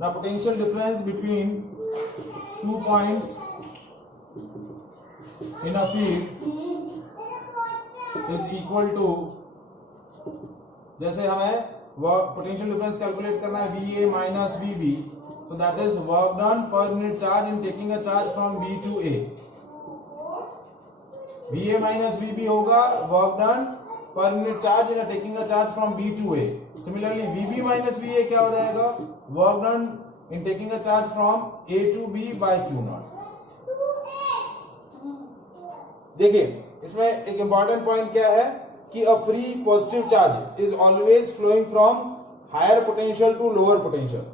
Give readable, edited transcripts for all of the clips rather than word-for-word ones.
Now potential difference between 2 points in a field is equal to, जैसे हमें potential difference calculate करना है VA minus VB, so that is work done per unit charge in taking a charge from B to A. VA minus VB होगा work done per unit charge in taking a charge from B to A. Similarly VB minus VA क्या हो जाएगा, work done in taking a charge from A to B by Q naught. देखिए इसमें एक important point क्या है कि a free positive charge is always flowing from higher potential to lower potential.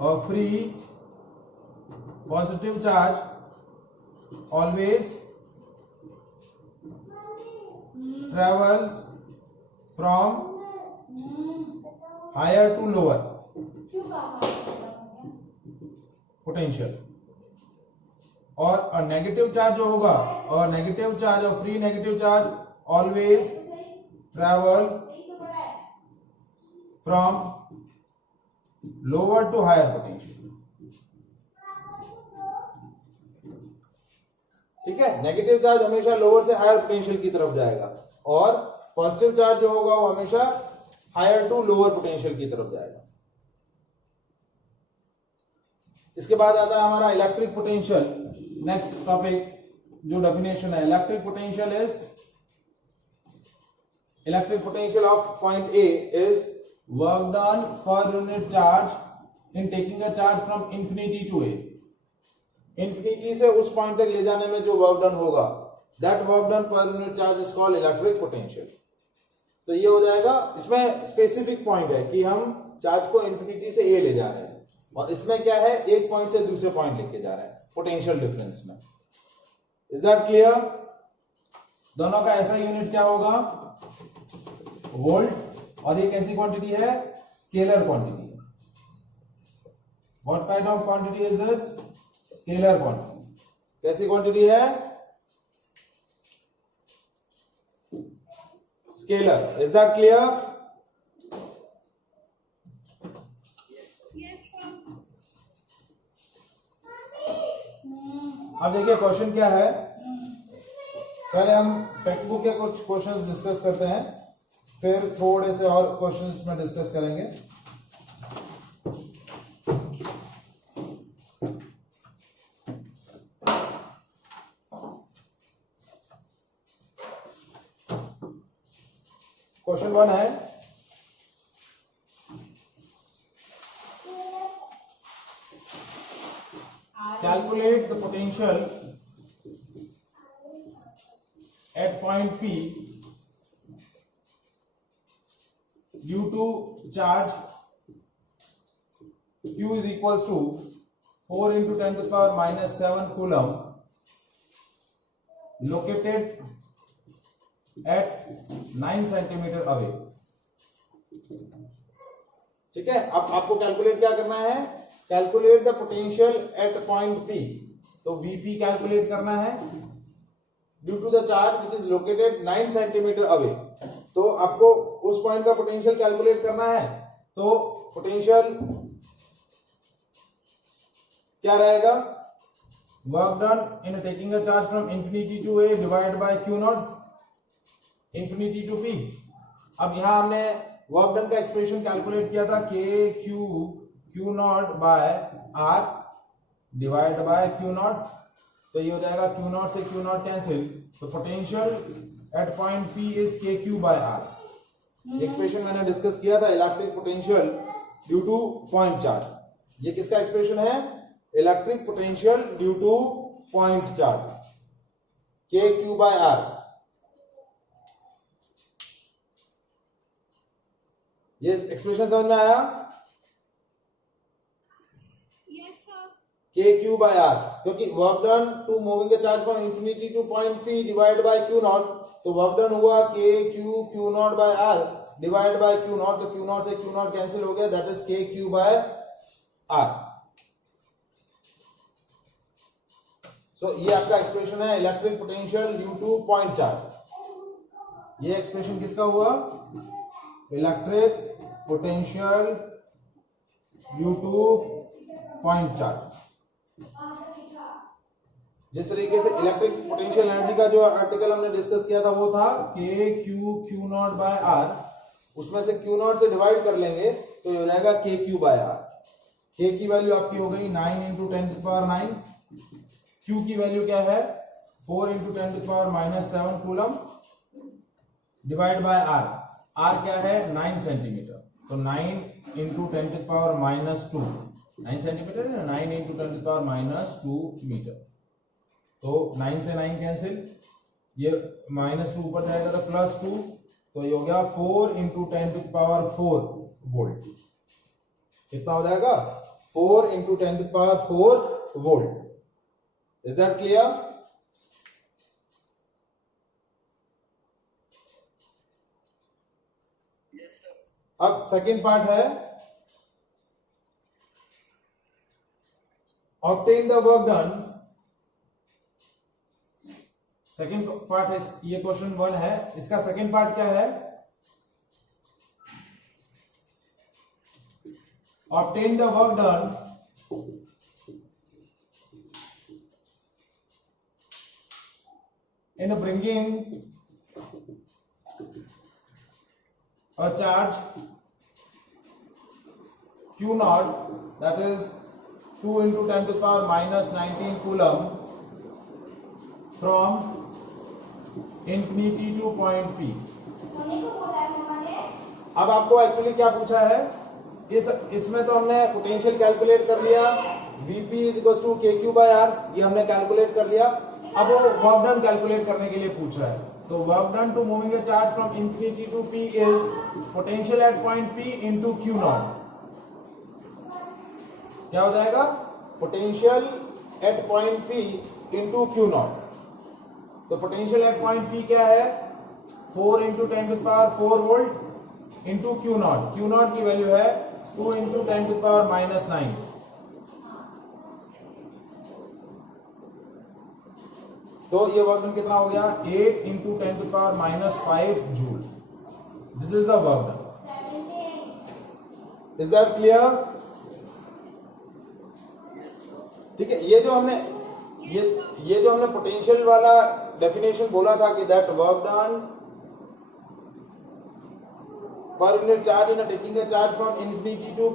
A free positive charge always travels from higher to lower potential. और negative charge जो होगा, और नेगेटिव चार्ज और free negative charge always travel from lower to higher potential. ठीक है, negative charge हमेशा lower से higher potential की तरफ जाएगा और पॉजिटिव चार्ज जो होगा वो हमेशा हायर टू लोअर पोटेंशियल की तरफ जाएगा. इसके बाद आता है हमारा इलेक्ट्रिक पोटेंशियल. नेक्स्ट टॉपिक जो डेफिनेशन है, electric potential is, electric potential of point A is work done per unit charge in taking a charge from infinity to A. इंफिनिटी से उस पॉइंट तक ले जाने में जो वर्क डन होगा, that work done per unit charge is called electric potential. तो ये हो जाएगा, इसमें स्पेसिफिक पॉइंट है कि हम चार्ज को इंफिनिटी से ए ले जा रहे हैं और इसमें क्या है, एक पॉइंट से दूसरे पॉइंट लेके जा रहे हैं पोटेंशियल डिफरेंस में. Is that clear? दोनों का ऐसा यूनिट क्या होगा, वोल्ट, और ये कैसी क्वांटिटी है, स्केलर क्वांटिटी है. What kind of quantity is this? Scalar quantity. कैसी क्वांटिटी है? स्केलर. Is that clear? अब देखिए क्वेश्चन क्या है. पहले हम टेक्स्ट बुक के कुछ क्वेश्चंस डिस्कस करते हैं, फिर थोड़े से और क्वेश्चंस में डिस्कस करेंगे. क्वेश्चन 1 है, calculate the potential at point P due to charge Q is equals to 4 into 10 to the power minus 7 coulomb located at 9 centimeter away. ठीक है, अब आपको कैलकुलेट क्या करना है, calculate the potential at point P. तो Vp calculate करना है due to the charge which is located 9 centimetre away. तो आपको उस पॉइंट का पोटेंशियल कैलकुलेट करना है. तो पोटेंशियल क्या रहेगा, work done in taking a charge from infinity to A divide by Q naught infinity to P. अब यहां हमने वर्क डन का एक्सप्रेशन कैलकुलेट किया था, के Q naught by are divide by Q naught. तो ये हो जाएगा क्यू नॉट से क्यू नॉट कैंसिल. तो potential at point P is के क्यू बाय आर. एक्सप्रेशन मैंने डिस्कस किया था, electric potential due to point charge. ये किसका एक्सप्रेशन है, electric potential due to point charge, के क्यू बाय आर. ये एक्सप्रेशन समझ में आया? Yes sir. K Q by are, क्योंकि work done to moving a charge from infinity to point P divide by Q naught. तो work done हुआ के Q naught by are divide by Q naught. तो Q naught से Q naught cancel हो गया, that is के Q by are. सो ये आपका एक्सप्रेशन है electric potential due to point charge. ये एक्सप्रेशन किसका हुआ, electric potential due to point charge. जिस तरीके से इलेक्ट्रिक पोटेंशियल एनर्जी का जो आर्टिकल हमने डिस्कस किया था वो था के क्यू नॉट बाय आर, उसमें से क्यू नॉट से डिवाइड कर लेंगे तो हो जाएगा के क्यू बाय आर। के की वैल्यू आपकी हो गई 9 इंटू 10⁻⁹, क्यू की वैल्यू क्या है 4 into 10⁻⁻7 coulomb divide by are. Are क्या है 9 सेंटीमीटर, तो 9 इंटू 10⁻⁻2 9 सेंटीमीटर है, 9 इंटू 10⁻⁻2 मीटर। तो 9 से 9 कैंसिल, ये -2 ऊपर जाएगा तो +2, तो ये हो गया 4 इंटू 10⁴ वोल्ट। कितना हो जाएगा 4 into 10⁴ volt. Is that clear? yes sir। अब सेकेंड पार्ट है obtain the work done. Second part है, ये क्वेश्चन 1 है, इसका सेकेंड पार्ट क्या है obtain the work done in bringing a charge Q naught, that is 2 into 10⁻⁻19 coulomb from infinity to point P। अब आपको एक्चुअली क्या पूछा है, इसमें तो हमने पोटेंशियल कैलकुलेट कर लिया, Vp इज इक्वल टू के क्यू बाय आर, ये हमने कैलकुलेट कर लिया। अब वो वर्क डन कैलकुलेट करने के लिए पूछ रहा है, तो work done to moving a charge from infinity to P is potential at point P into Q naught. क्या हो जाएगा potential at point P into Q naught. तो पोटेंशियल एट पॉइंट P क्या है 4 into 10⁴ volt into Q naught. Q naught की value है 2 into 10⁻⁹9। तो ये वर्क डन कितना हो गया 8 into 10⁻⁻5 joule. This is the work done. Is that clear? ठीक है, ये जो हमने पोटेंशियल वाला डेफिनेशन बोला था कि that work done per unit charge in taking a charge from infinity to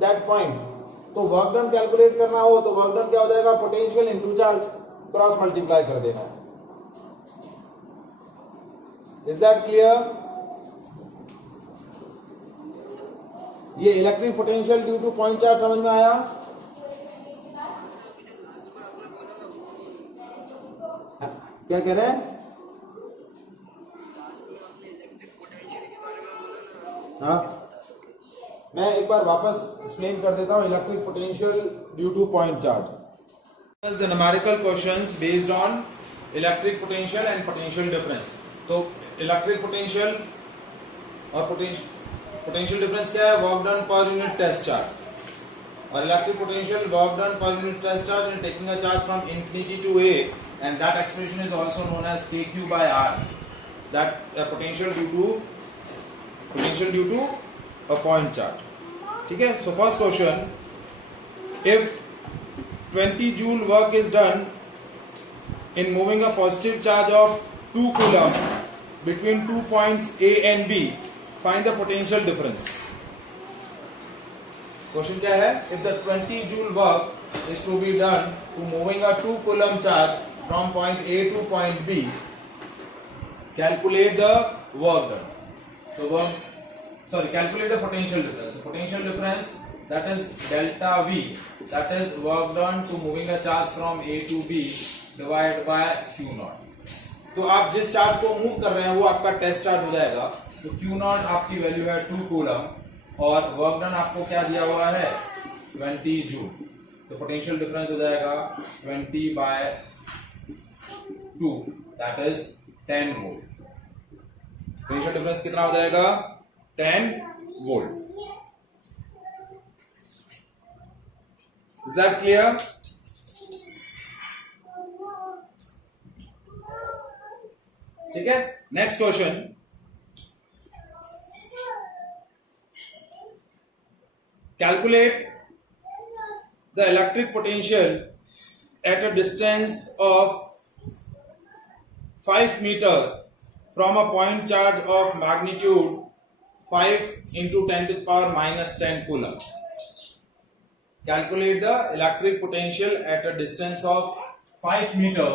that point, तो वर्क डन कैलकुलेट करना हो तो वर्क डन क्या हो जाएगा potential into charge, cross multiply कर देना है। Is that clear? ये electric potential due to point charge समझ में आया? क्या कह रहे हैं? हाँ, मैं एक बार वापस एक्सप्लेन कर देता हूं electric potential due to point charge. The numerical questions based on electric potential and potential difference. तो इलेक्ट्रिक पोटेंशियल और पोटेंशियल डिफरेंस क्या है work done per unit test charge, और electric potential work done per unit test charge in taking a charge from infinity to a, and that expression is also known as kq by r, that potential due to a point charge। ठीक है, so first question, if 20 joule work is done in moving a positive charge of 2 coulomb between 2 points A and B, find the potential difference। Question क्या है, if the 20 joule work is to be done to moving a 2 coulomb charge from point A to point B, calculate the work done। So calculate the potential difference। So potential difference, that is delta V, that is work done to moving a charge from A to B divided by Q naught। तो आप जिस charge को move कर रहे हैं वो आपका test charge हो जाएगा, तो Q naught आपकी वैल्यू है 2 कूलम और वर्क डन आपको क्या दिया हुआ है 20 जूल, तो पोटेंशियल डिफरेंस हो जाएगा 20 by 2, that is 10 volt. Potential difference कितना हो जाएगा 10 वोल्ट। Is that clear? ठीक है, next question, calculate the electric potential at a distance of 5 meter from a point charge of magnitude 5 into 10 to the power minus 10 coulomb. Calculate the electric potential at a distance of 5 meter.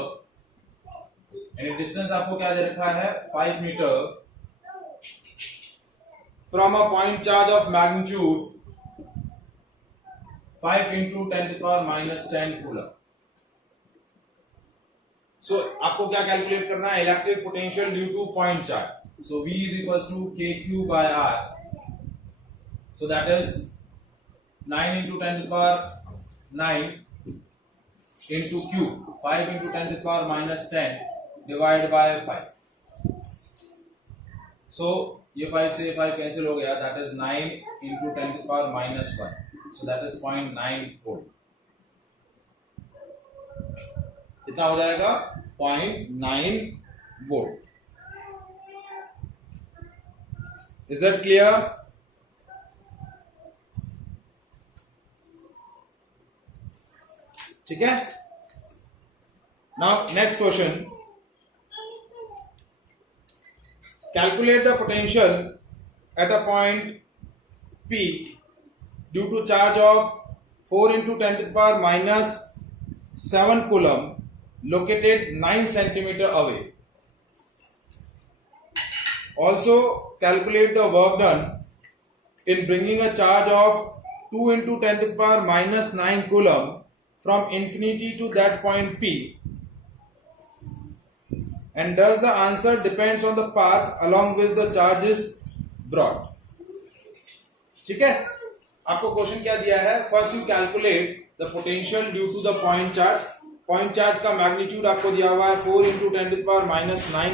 यानी distance आपको क्या दे रखा है 5 meter from a point charge of magnitude 5 into 10 to the power minus 10 coulomb. So आपको क्या calculate करना है electric potential due to point charge. So V is equals to KQ by R. So that is 9 into 10 to the power 9 into Q. 5 into 10 to the power minus 10 divided by 5. So ये 5 से 5 cancel हो गया. That is 9 into 10 to the power minus 1. So that is 0.9 volt. कितना हो जाएगा 0.9 volt. Is that clear? ठीक है. Now next question. Calculate the potential at a point P due to charge of 4 into 10 to the power minus 7 coulomb located 9 centimeter away. Also calculate the work done in bringing a charge of 2 into 10 to the power minus 9 coulomb from infinity to that point P. And thus the answer depends on the path along which the charge is brought. ठीक है. आपको question क्या दिया है. First you calculate the potential due to the point charge. Point charge का magnitude आपको दिया हुआ है 4 into 10 to the power minus 9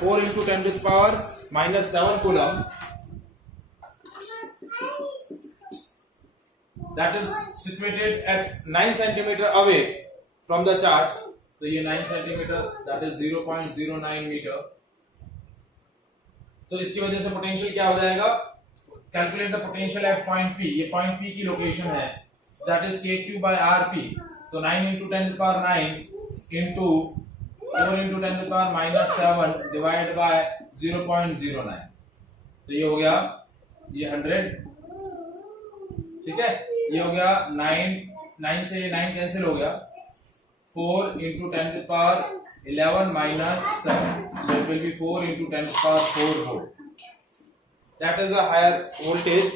4 into 10 to the power minus 7 coulomb. That is situated at 9 centimeter away from the charge. तो ये 9 centimetre that is 0.09 metre. तो इसकी वजह से पोटेंशियल क्या हो जाएगा. Calculate the potential at point P. ये पॉइंट पी की लोकेशन है. That is KQ by RP. तो 9 into 10 to the power 9 into 4 into 10 to the power minus 7 divided by 0.09. तो ये हो गया ये 100. ठीक है. ये हो गया 9 से ये 9 कैंसिल हो गया. 4 into 10 to the power 11 minus 7. So it will be 4 into 10 to the power 4 volt. That is a higher voltage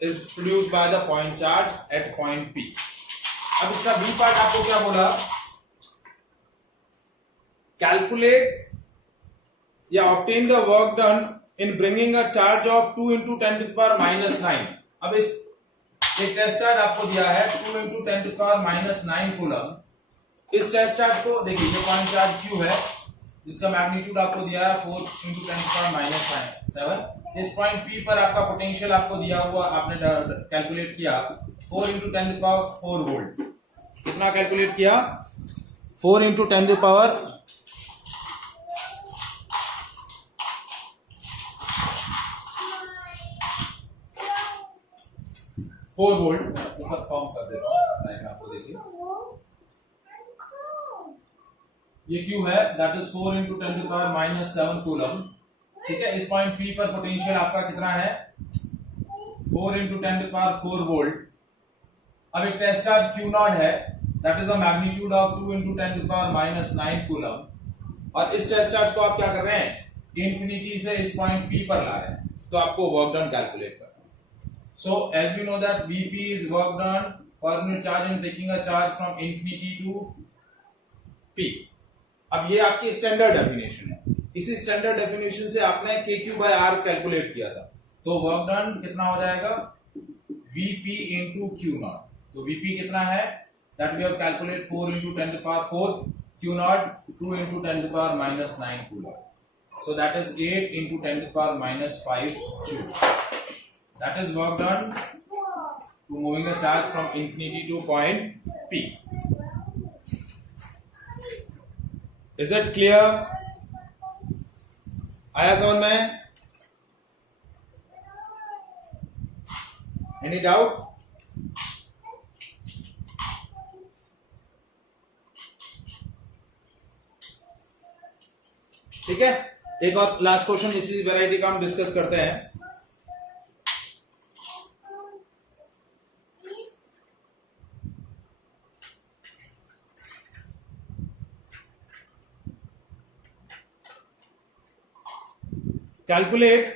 is produced by the point charge at point P. अब इसका B पार्ट आपको क्या बोला. Calculate या obtain the work done in bringing a charge of 2 into 10 to the power minus 9. अब इस एक test charge आपको दिया है 2 into 10 to the power minus 9 coulomb. इस टेस्ट चार्ज को देखिए ये पॉइंट चार्ज Q है जिसका मैग्नीट्यूड आपको दिया है 4 into 10 to the power minus 7. इस पॉइंट P पर आपका पोटेंशियल आपको दिया हुआ आपने कैलकुलेट किया 4 into 10 to the power 4 volt. कितना कैलकुलेट किया 4 into 10 to the power 4 volt. ऊपर फॉर्म कर देता हूँ लाइन आपको देखिए. ये Q है that is 4 into 10 to the power minus 7 coulomb. ठीक है. इस पॉइंट P पर पोटेंशियल आपका कितना है 4 into 10 to the power 4 volt. अब एक टेस्ट चार्ज Q नॉट है that is a magnitude of 2 into 10 to the power minus 9 coulomb. और इस टेस्ट चार्ज को आप क्या कर रहे हैं इंफिनिटी से इस पॉइंट P पर ला रहे हैं. तो आपको वर्क डन कैलकुलेट करना है. So as we know that Vp is work done per unit charge in taking a charge from infinity to P. अब ये आपकी स्टैंडर्ड डेफिनेशन है. इसी स्टैंडर्ड डेफिनेशन से आपने KQ by R कैलकुलेट किया था. तो वर्क डन कितना हो जाएगा Vp into Q नॉट. तो Vp कितना है that we have calculate 4 into 10 to the power 4 Q naught 2 into 10 to the power minus 9 coulomb. So that is 8 into 10 to the power minus 5 joule. That is work done to moving the charge from infinity to point P. Is it clear? आया समझ में? Any doubt? ठीक है, एक और last question इसी variety का हम डिस्कस करते हैं। Calculate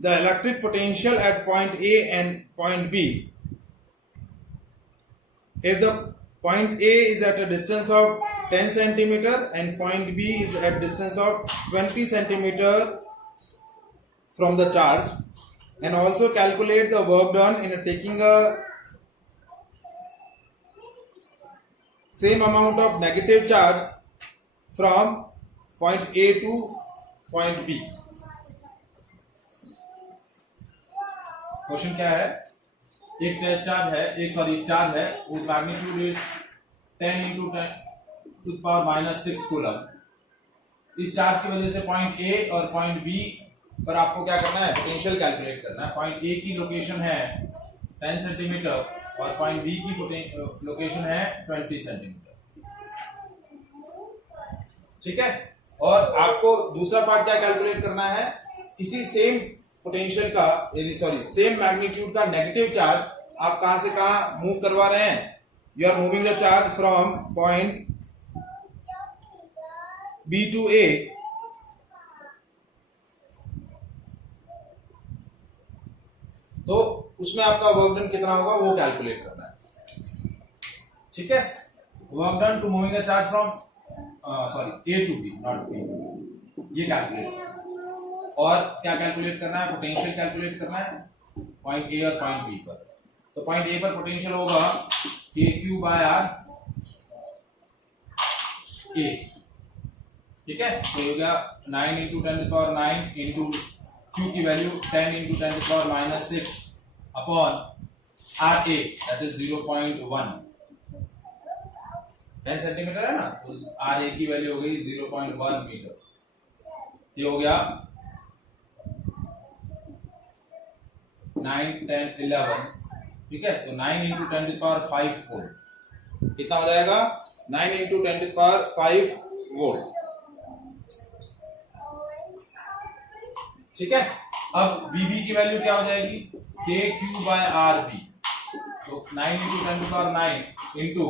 the electric potential at point A and point B. If the point A is at a distance of 10 centimeter and point B is at distance of 20 centimeter from the charge, and also calculate the work done in taking a same amount of negative charge from point A to point B. Question क्या है, एक test charge है, एक charge है, उस magnitude is 10 into 10 to the power minus 6 coulomb. इस charge की वजह से पॉइंट ए और पॉइंट बी पर आपको क्या करना है, पोटेंशियल कैलकुलेट करना है। पॉइंट ए की लोकेशन है 10 सेंटीमीटर और पॉइंट बी की लोकेशन है 20 सेंटीमीटर। ठीक है, और आपको दूसरा पार्ट क्या कैलकुलेट करना है, इसी सेम पोटेंशियल का सेम मैग्नीट्यूड का नेगेटिव चार्ज आप कहां से कहां मूव करवा रहे हैं। You are moving the charge from point b to a, तो उसमें आपका वर्क डन कितना होगा वो कैलकुलेट करना है। ठीक है, work done to moving the charge from A to B, not B, ये कैलकुलेट। और क्या कैलकुलेट करना है, पोटेंशियल कैलकुलेट करना है पॉइंट ए और पॉइंट बी पर। तो पॉइंट ए पर पोटेंशियल होगा के क्यू बाय आर ए। ठीक है, तो हो गया 9 into 10 to the power 9 into Q की value 10 into 10 to the power minus 6 upon R A, that is 0.1। 10 centimetre है ना, तो आर ए की वैल्यू हो गई 0.1 मीटर। ये हो गया 9, 10, 11। ठीक है, तो 9 into 10 to the power 5 volt कितना हो जाएगा, 9 into 10 to the power 5 volt. ठीक है, अब बीबी की वैल्यू क्या हो जाएगी, के क्यू बाय आर बी। तो 9 into 10 to the power 9 into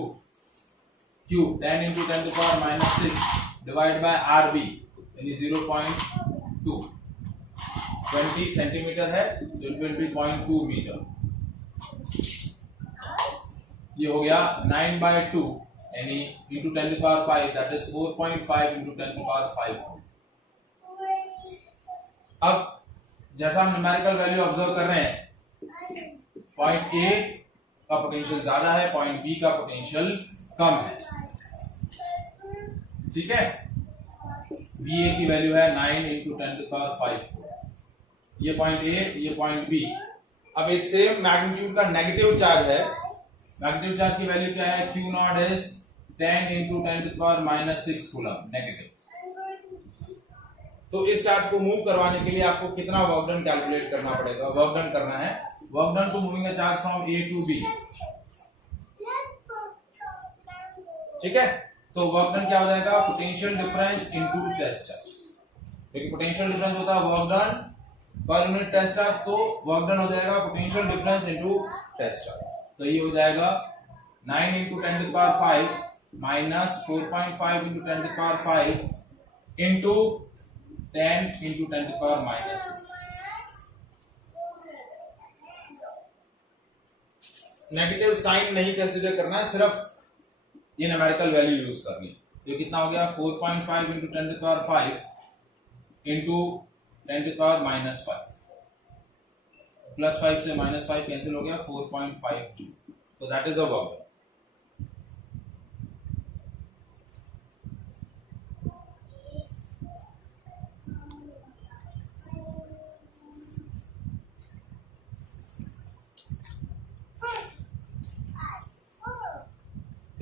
Q 10 into 10 to the power minus 6 divided by RB यानी 0.2, 20 सेंटीमीटर है तो इट विल बी 0.2 मीटर। ये हो गया 9/2 यानी into 10 to the power 5, that is 4.5 into 10 to the power 5। अब जैसा हम न्यूमेरिकल वैल्यू ऑब्जर्व कर रहे हैं, पॉइंट ए का पोटेंशियल ज्यादा है, पॉइंट बी का पोटेंशियल कम है। ठीक है, बी ए की वैल्यू है 9 into 10 to the power 5। ये पॉइंट ए, ये पॉइंट बी। अब एक सेम मैग्नीट्यूड का नेगेटिव चार्ज है, मैग्नीट्यूड चार्ज की वैल्यू क्या है, Q naught is 10 into 10 to the power minus 6 coulomb negative. तो इस चार्ज को मूव करवाने के लिए आपको कितना वर्क डन कैलकुलेट करना पड़ेगा, वर्क डन करना है, work done to moving a charge from A to B. ठीक है, तो वर्क डन क्या हो जाएगा, potential difference into test charge, क्योंकि पोटेंशियल डिफरेंस होता है work done per unit test charge, तो वर्क डन हो जाएगा potential difference into test charge. तो ये हो जाएगा 9 into 10 to the power 5 minus 4.5 into 10 to the power 5 into 10 into 10 to the power minus 6। Negative sign नहीं कंसीडर करना है, सिर्फ ये न्यूमेरिकल वैल्यू यूज करनी है। तो कितना हो गया 4.5 into 10 to the power 5 into 10 to the power minus 5, plus 5 से माइनस 5 कैंसिल हो गया, 4.5 जूल। तो that is a work.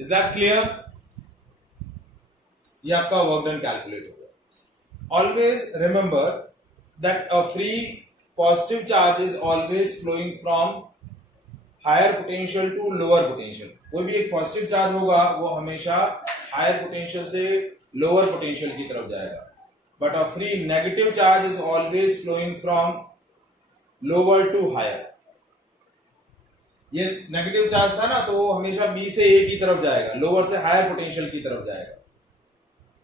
Is that clear? ये आपका वर्क डन कैलकुलेट हो गया। Always remember that a free positive charge is always flowing from higher potential to lower potential. कोई भी एक पॉजिटिव चार्ज होगा वो हमेशा हायर पोटेंशियल से लोअर पोटेंशियल की तरफ जाएगा। but a free negative charge is always flowing from lower to higher. ये नेगेटिव चार्ज था ना, तो वो हमेशा बी से ए की तरफ जाएगा, लोअर से हायर पोटेंशियल की तरफ जाएगा.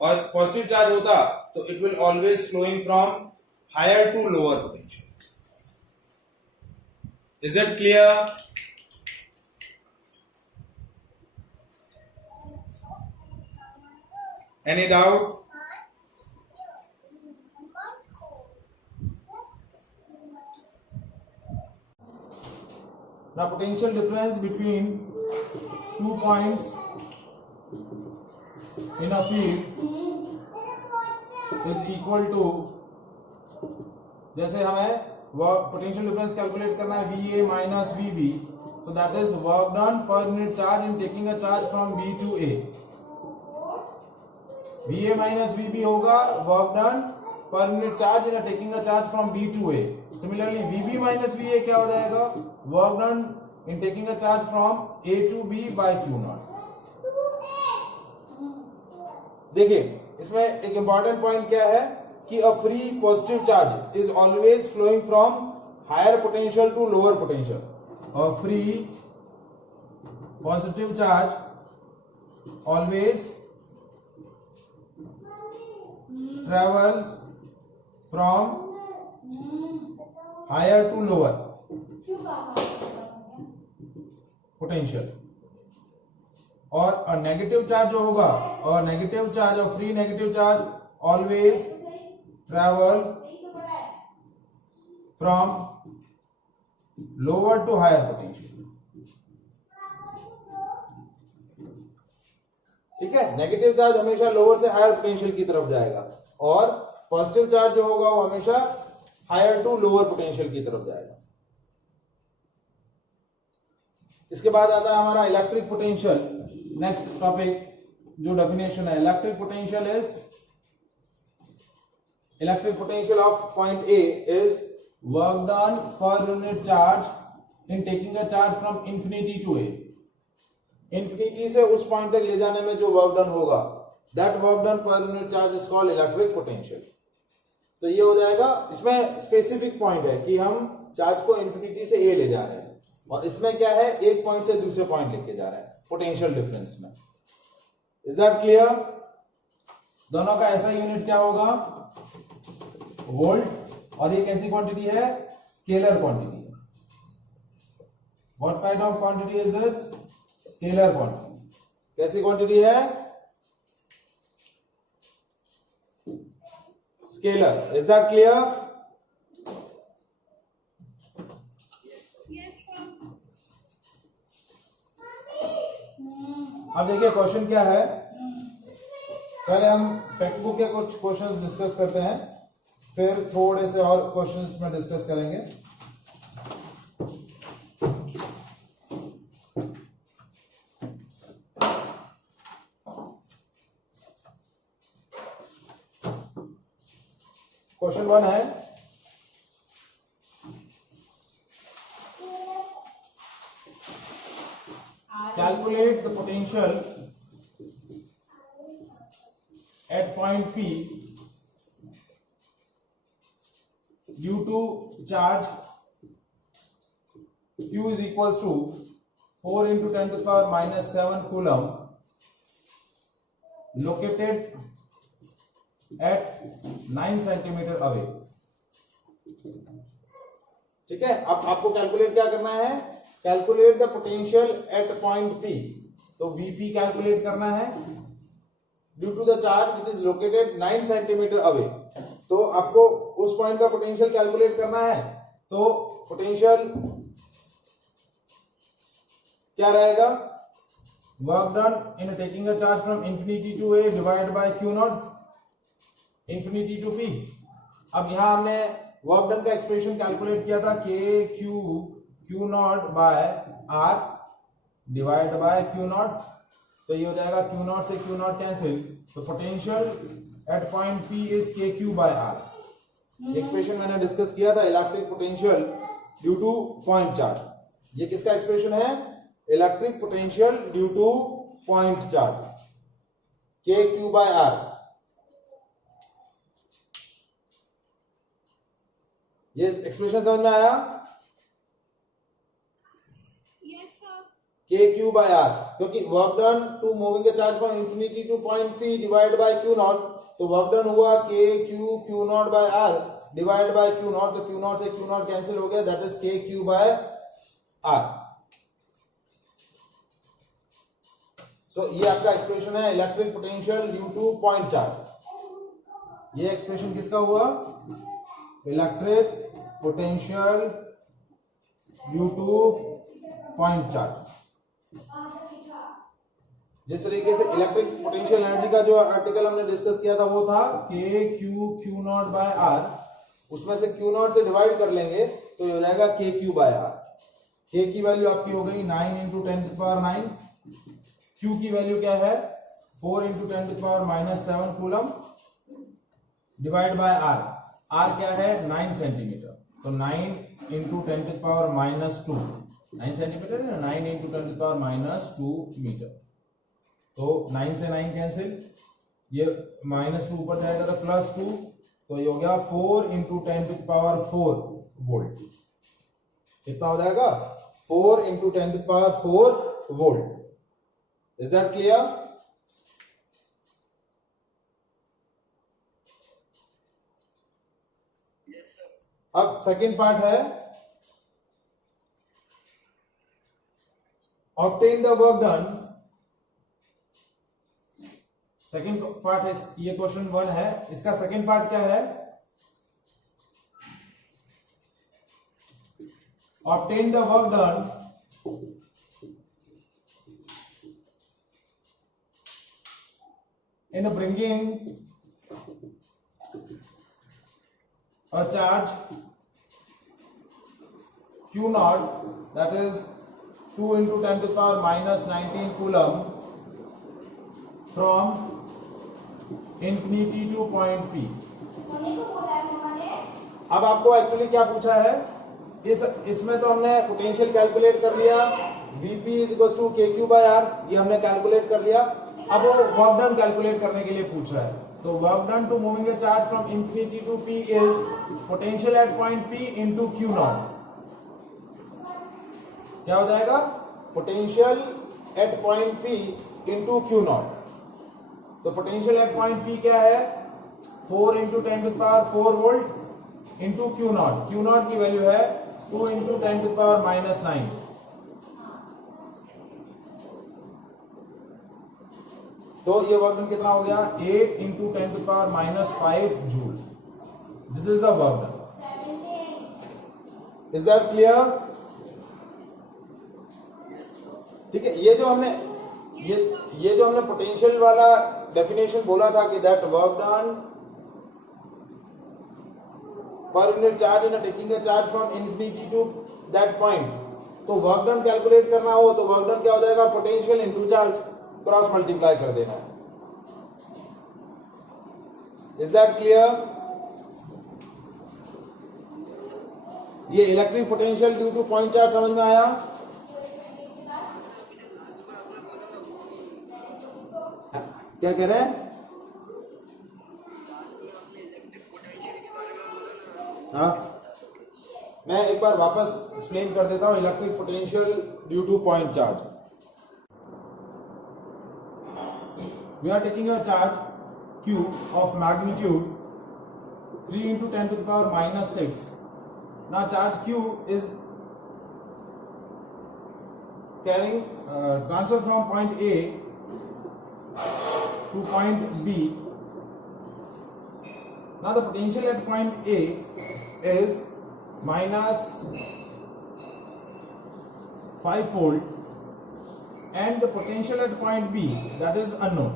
और पॉजिटिव चार्ज होता तो it will always flowing from higher to lower potential. Is it clear? Any doubt? The potential difference between 2 points in a field is equal to, जैसे हमें पोटेंशियल डिफरेंस कैलकुलेट करना है VA minus VB, so that is work done per unit charge in taking a charge from B to A. VA minus VB होगा work done per unit charge in taking a charge from B to A. Similarly VB minus VA क्या हो जाएगा? Work done in taking a charge from A to B by Q naught. देखिए इसमें एक important point क्या है कि a free positive charge is always flowing from higher potential to lower potential. A free positive charge always travels from higher to lower potential. और negative charge जो होगा, और नेगेटिव चार्ज और free negative charge always travel from lower to higher potential. ठीक है, negative charge हमेशा lower से higher potential की तरफ जाएगा और पॉजिटिव चार्ज जो होगा वो हमेशा हायर टू लोअर पोटेंशियल की तरफ जाएगा. इसके बाद आता है हमारा इलेक्ट्रिक पोटेंशियल. नेक्स्ट टॉपिक जो डेफिनेशन है, electric potential is, electric potential of point A is work done per unit charge in taking a charge from infinity to A. इंफिनिटी से उस पॉइंट तक ले जाने में जो वर्क डन होगा, that work done per unit charge is called electric potential. तो ये हो जाएगा, इसमें स्पेसिफिक पॉइंट है कि हम चार्ज को इंफिनिटी से ए ले जा रहे हैं और इसमें क्या है, एक पॉइंट से दूसरे पॉइंट लेके जा रहे हैं पोटेंशियल डिफरेंस में. Is that clear? दोनों का ऐसा यूनिट क्या होगा, वोल्ट, और ये कैसी क्वांटिटी है, स्केलर क्वांटिटी है. What kind of quantity is this? Scalar quantity. कैसी क्वांटिटी है? स्केलर. Is that clear? अब देखिए क्वेश्चन क्या है. पहले हम टेक्स्ट बुक के कुछ क्वेश्चंस डिस्कस करते हैं, फिर थोड़े से और क्वेश्चंस में डिस्कस करेंगे. क्वेश्चन 1 है, calculate the potential at point P due to charge Q is equals to 4 into 10 to the power minus 7 coulomb located at 9 centimeter away. ठीक है, अब आपको कैलकुलेट क्या करना है, calculate the potential at point P. तो Vp calculate करना है due to the charge which is located 9 centimetre away. तो आपको उस पॉइंट का पोटेंशियल कैलकुलेट करना है. तो पोटेंशियल क्या रहेगा, work done in taking a charge from infinity to A divide by Q naught infinity to P. अब यहां हमने वर्क डन का एक्सप्रेशन कैलकुलेट किया था, के Q naught by are divide by Q naught. तो ये हो जाएगा क्यू नॉट से क्यू नॉट कैंसिल. तो potential at point P is के क्यू बाय आर. एक्सप्रेशन मैंने डिस्कस किया था, electric potential due to point charge. ये किसका एक्सप्रेशन है, electric potential due to point charge, के क्यू बाय आर. ये एक्सप्रेशन समझ में आया? Yes, sir. K Q by are, क्योंकि work done to moving the charge from infinity to point p divide by Q naught, तो work done हुआ के q q naught by are divide by Q naught, तो Q naught से Q naught cancel हो गया, that is के Q by are. सो ये आपका एक्सप्रेशन है electric potential due to point charge. ये एक्सप्रेशन किसका हुआ? Electric potential due to point charge. जिस तरीके से इलेक्ट्रिक पोटेंशियल एनर्जी का जो आर्टिकल हमने डिस्कस किया था वो था के q q naught by r, उसमें से क्यू नॉट से डिवाइड कर लेंगे तो हो जाएगा के क्यू बाय आर। के की वैल्यू आपकी हो गई 9 इंटू 10⁻⁹, क्यू की वैल्यू क्या है 4 into 10⁻⁻7 coulomb divide by are, are क्या है 9 सेंटीमीटर, तो 9 इंटू 10⁻⁻2, 9 सेंटीमीटर है, 9 इंटू 10⁻⁻2 मीटर, तो 9 से 9 कैंसिल, ये -2 ऊपर जाएगा तो +2, तो ये हो गया 4 इंटू 10⁴ वोल्ट। कितना हो जाएगा 4 into 10⁴ volt. Is that clear? Yes, sir. अब सेकंड पार्ट है obtain the work done. Second part है, ये क्वेश्चन 1 है, इसका सेकंड पार्ट क्या है? Obtain the work done in bringing a charge q naught, that is 2 into 10⁻⁻19 coulomb from infinity to point P। अब आपको एक्चुअली क्या पूछा है, इसमें तो हमने पोटेंशियल कैलकुलेट कर लिया, Vp इज टू के क्यू बाय आर, ये हमने कैलकुलेट कर लिया। अब वो वर्क डन कैलकुलेट करने के लिए पूछ रहा है, तो work done to moving a charge from infinity to P is potential at point P into Q naught. क्या हो जाएगा? Potential at point P into Q naught. तो पोटेंशियल एट पॉइंट P क्या है 4 into 10⁴ volt into Q naught, Q naught की value है 2 into 10⁻⁻9, तो ये वर्क डन कितना हो गया 8 into 10⁻⁻5 joule. This is the work done. Is that clear? ठीक है, ये जो हमने पोटेंशियल वाला डेफिनेशन बोला था कि that work done per unit charge in taking a charge from infinity to that point, तो वर्क डन कैलकुलेट करना हो तो वर्क डन क्या हो जाएगा potential into charge, cross multiply कर देना है। Is that clear? ये electric potential due to point charge समझ में आया? क्या कह रहे हैं? हाँ, मैं एक बार वापस एक्सप्लेन कर देता हूं electric potential due to point charge. We are taking a charge Q of magnitude 3 into 10⁻⁻6. Now charge Q is carrying transfer from point A to point B. Now the potential at point A is -5 volt and the potential at point B, that is unknown.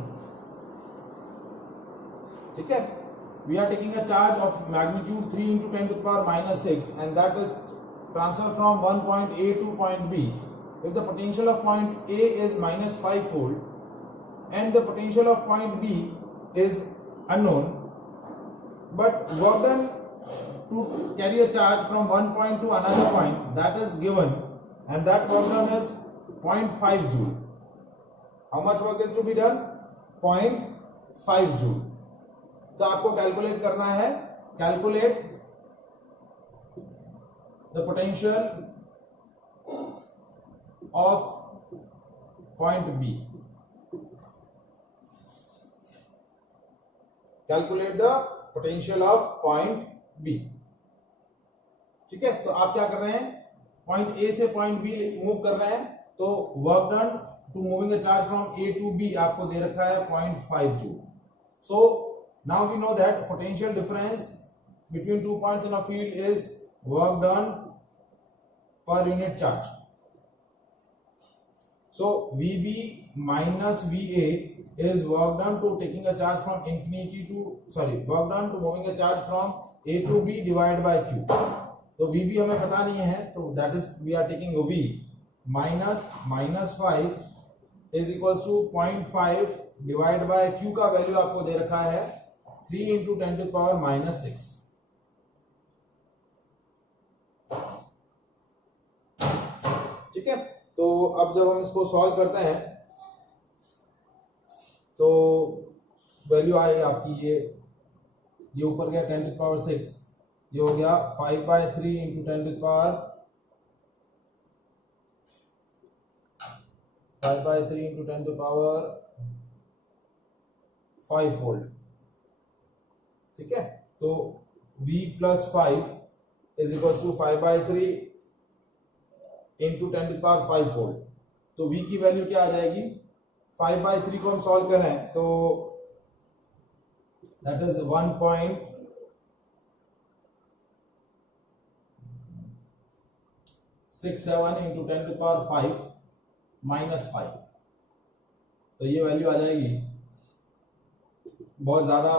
ठीक है, we are taking a charge of magnitude 3 into 10⁻⁻6 and that is transfer from one point A to point B. If the potential of point A is -5 volt and the potential of point B is unknown, but work done to carry a charge from one point to another point, that is given, and that work done is 0.5 joule. How much work is to be done? 0.5 joule. तो आपको calculate करना है, calculate the potential of point b, calculate the potential of point b. ठीक है, तो आप क्या कर रहे हैं, पॉइंट ए से पॉइंट बी मूव कर रहे हैं, तो work done to moving the charge from A to b आपको दे रखा है 0.5 joule. So now we know that potential difference between 2 points in a field is work done per unit charge. So VB minus VA is work done to taking a charge from infinity to work done to moving a charge from A to B divided by Q। तो VB हमें पता नहीं है, तो that is we are taking V minus -5 is equals to 0.5 divided by Q का value आपको दे रखा है 3 into 10 to the power -6। ठीक है, तो अब जब हम इसको सॉल्व करते हैं तो वैल्यू आई आपकी ये ऊपर गया 10 टू द पावर 6, ये हो गया 5/3 into 10 to the power 5/3 into 10 to the power 5 volt. ठीक है, तो V plus 5 is equal to 5/3 into 10 to the power 5 volt. तो V की वैल्यू क्या आ जाएगी, 5/3 को हम सॉल्व करें तो that is 1.67 into 10 to the power 5 -5। तो ये वैल्यू आ जाएगी बहुत ज्यादा